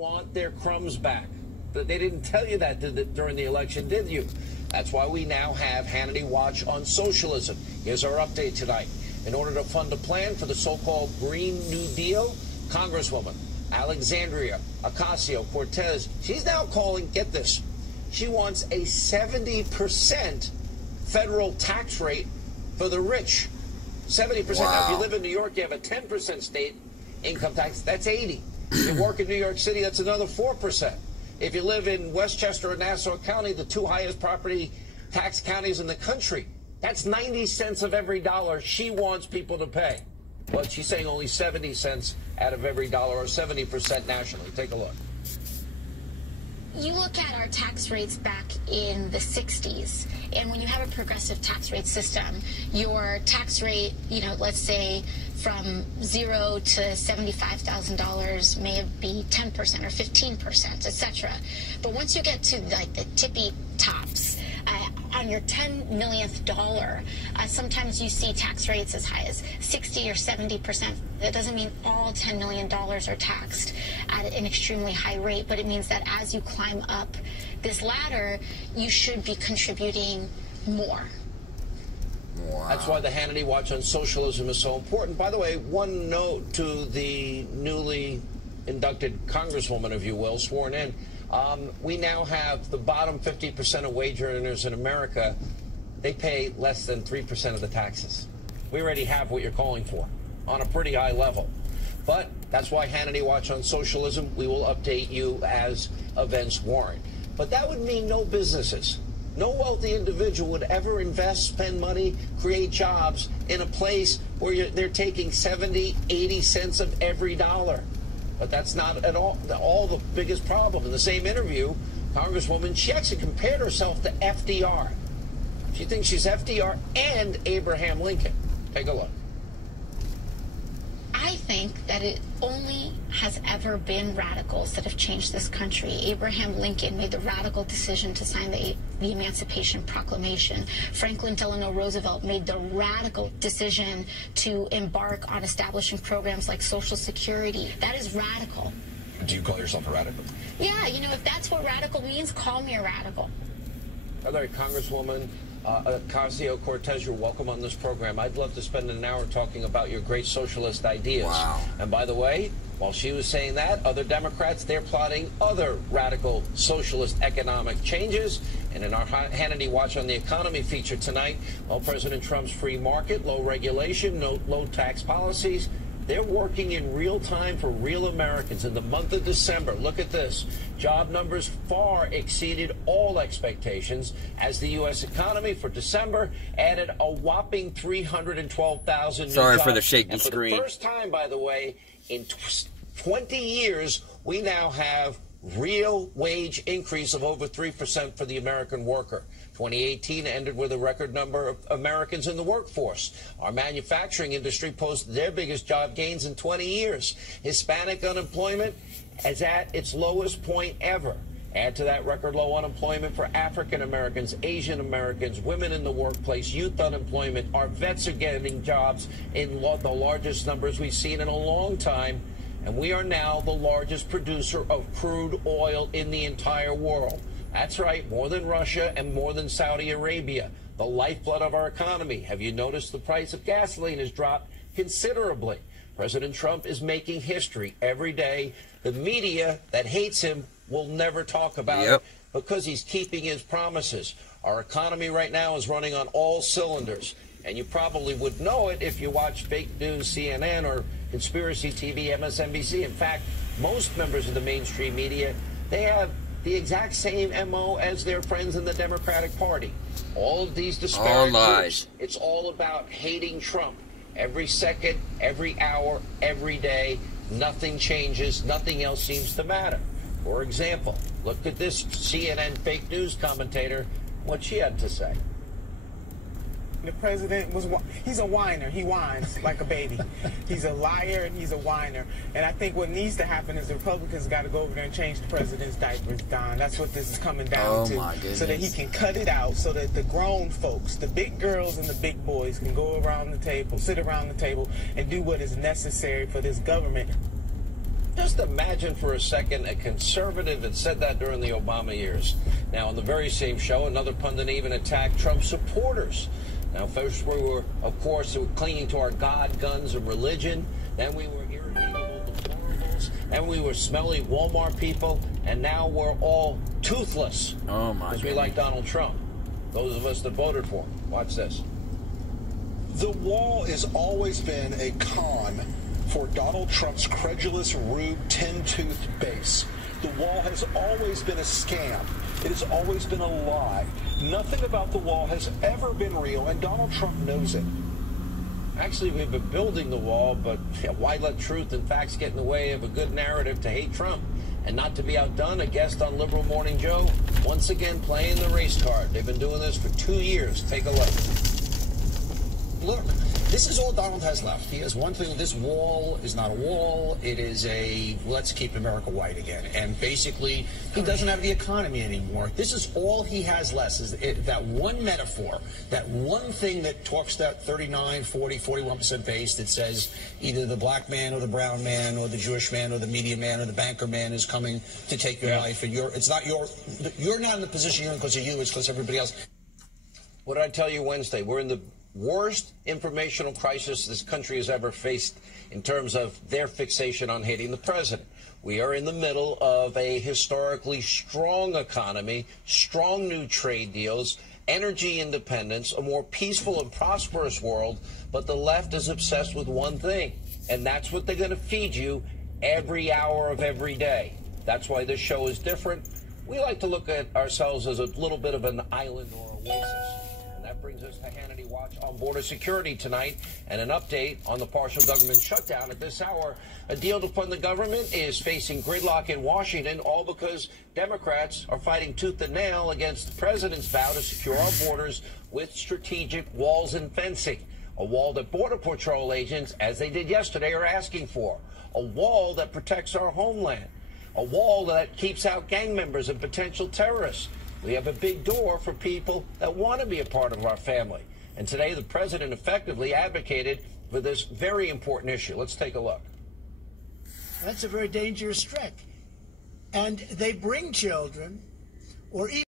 Want their crumbs back. They didn't tell you that during the election, did you? That's why we now have Hannity Watch on Socialism. Here's our update tonight. In order to fund a plan for the so-called Green New Deal, Congresswoman Alexandria Ocasio-Cortez, she's now calling, get this, she wants a 70% federal tax rate for the rich. 70%. Wow. Now, if you live in New York, you have a 10% state income tax. That's 80. If you work in New York City, that's another 4%. If you live in Westchester or Nassau County, the two highest property tax counties in the country, that's 90 cents of every dollar she wants people to pay. Well, she's saying only 70 cents out of every dollar, or 70% nationally. Take a look. You look at our tax rates back in the 60s, and when you have a progressive tax rate system, your tax rate, let's say from $0 to $75,000 may be 10% or 15%, etc. But once you get to like the tippy tops, on your $10 millionth dollar, sometimes you see tax rates as high as 60 or 70%. That doesn't mean all $10 million are taxed at an extremely high rate, but it means that as you climb up this ladder, you should be contributing more. Wow. That's why the Hannity Watch on Socialism is so important. By the way, one note to the newly inducted Congresswoman, if you will, sworn in. We now have the bottom 50% of wage earners in America. They pay less than 3% of the taxes. We already have what you're calling for on a pretty high level. But that's why Hannity Watch on Socialism, we will update you as events warrant. But that would mean no businesses. No wealthy individual would ever invest, spend money, create jobs in a place where they're taking 70, 80 cents of every dollar. But that's not at all the biggest problem. In the same interview, Congresswoman, she actually compared herself to FDR. She thinks she's FDR and Abraham Lincoln. Take a look. I think that it only has ever been radicals that have changed this country. Abraham Lincoln made the radical decision to sign the Emancipation Proclamation. Franklin Delano Roosevelt made the radical decision to embark on establishing programs like Social Security. That is radical. Do you call yourself a radical? Yeah, if that's what radical means, call me a radical. All right, Congresswoman Ocasio-Cortez, you're welcome on this program. I'd love to spend an hour talking about your great socialist ideas. Wow. And by the way, while she was saying that, other Democrats, they're plotting other radical socialist economic changes. And in our Hannity Watch on the Economy feature tonight, President Trump's free market, low regulation, low tax policies, they're working in real time for real Americans. In the month of December, look at this. Job numbers far exceeded all expectations as the U.S. economy for December added a whopping 312,000 new jobs. Sorry for the shaky and for screen. the first time, by the way, in 20 years, we now have real wage increase of over 3% for the American worker. 2018 ended with a record number of Americans in the workforce. Our manufacturing industry posted their biggest job gains in 20 years. Hispanic unemployment is at its lowest point ever. Add to that record low unemployment for African Americans, Asian Americans, women in the workplace, youth unemployment. Our vets are getting jobs in the largest numbers we've seen in a long time. And we are now the largest producer of crude oil in the entire world. That's right, more than Russia and more than Saudi Arabia, the lifeblood of our economy. Have you noticed the price of gasoline has dropped considerably? President Trump is making history every day. The media that hates him will never talk about it because he's keeping his promises. Our economy right now is running on all cylinders. And you probably would know it if you watch fake news, CNN, or conspiracy TV, MSNBC. In fact, most members of the mainstream media, they have the exact same MO as their friends in the Democratic Party. All of these disparate groups, it's all about hating Trump. Every second, every hour, every day, nothing changes, nothing else seems to matter. For example, look at this CNN fake news commentator, what she had to say. The president he's a whiner. He whines like a baby. He's a liar and he's a whiner. And I think what needs to happen is the Republicans got to go over there and change the president's diapers, Don. That's what this is coming down to. My goodness. So that he can cut it out so that the grown folks, the big girls and the big boys can go around the table, sit around the table and do what is necessary for this government. Just imagine for a second a conservative had said that during the Obama years. Now, on the very same show, another pundit even attacked Trump supporters. Now, first we were, of course, clinging to our God, guns, and religion. Then we were irredeemable deplorables. And we were smelly Walmart people. And now we're all toothless. Oh, my God. Because we like Donald Trump. Those of us that voted for him. Watch this. The wall has always been a con for Donald Trump's credulous, rude, tin-toothed base. The wall has always been a scam. It has always been a lie. Nothing about the wall has ever been real, and Donald Trump knows it. Actually, we've been building the wall, but why let truth and facts get in the way of a good narrative to hate Trump? And not to be outdone, a guest on Liberal Morning Joe, once again playing the race card. They've been doing this for 2 years. Take a look. Look, this is all Donald has left. He has one thing. This wall is not a wall. It is a let's keep America white again. And basically, he doesn't have the economy anymore. This is all he has left, is that one metaphor, that one thing that talks that 39, 40, 41% base that says either the black man or the brown man or the Jewish man or the media man or the banker man is coming to take your life. And you're not in the position you're in because of you. It's because everybody else. What did I tell you Wednesday? We're in the worst informational crisis this country has ever faced in terms of their fixation on hating the president. We are in the middle of a historically strong economy, strong new trade deals, energy independence, a more peaceful and prosperous world, but the left is obsessed with one thing, and that's what they're going to feed you every hour of every day. That's why this show is different. We like to look at ourselves as a little bit of an island or oasis. That brings us to Hannity Watch on border security tonight and an update on the partial government shutdown. At this hour, a deal to fund the government is facing gridlock in Washington, all because Democrats are fighting tooth and nail against the president's vow to secure our borders with strategic walls and fencing. A wall that Border Patrol agents, as they did yesterday, are asking for. A wall that protects our homeland. A wall that keeps out gang members and potential terrorists. We have a big door for people that want to be a part of our family. And today, the president effectively advocated for this very important issue. Let's take a look. That's a very dangerous trick. And they bring children or even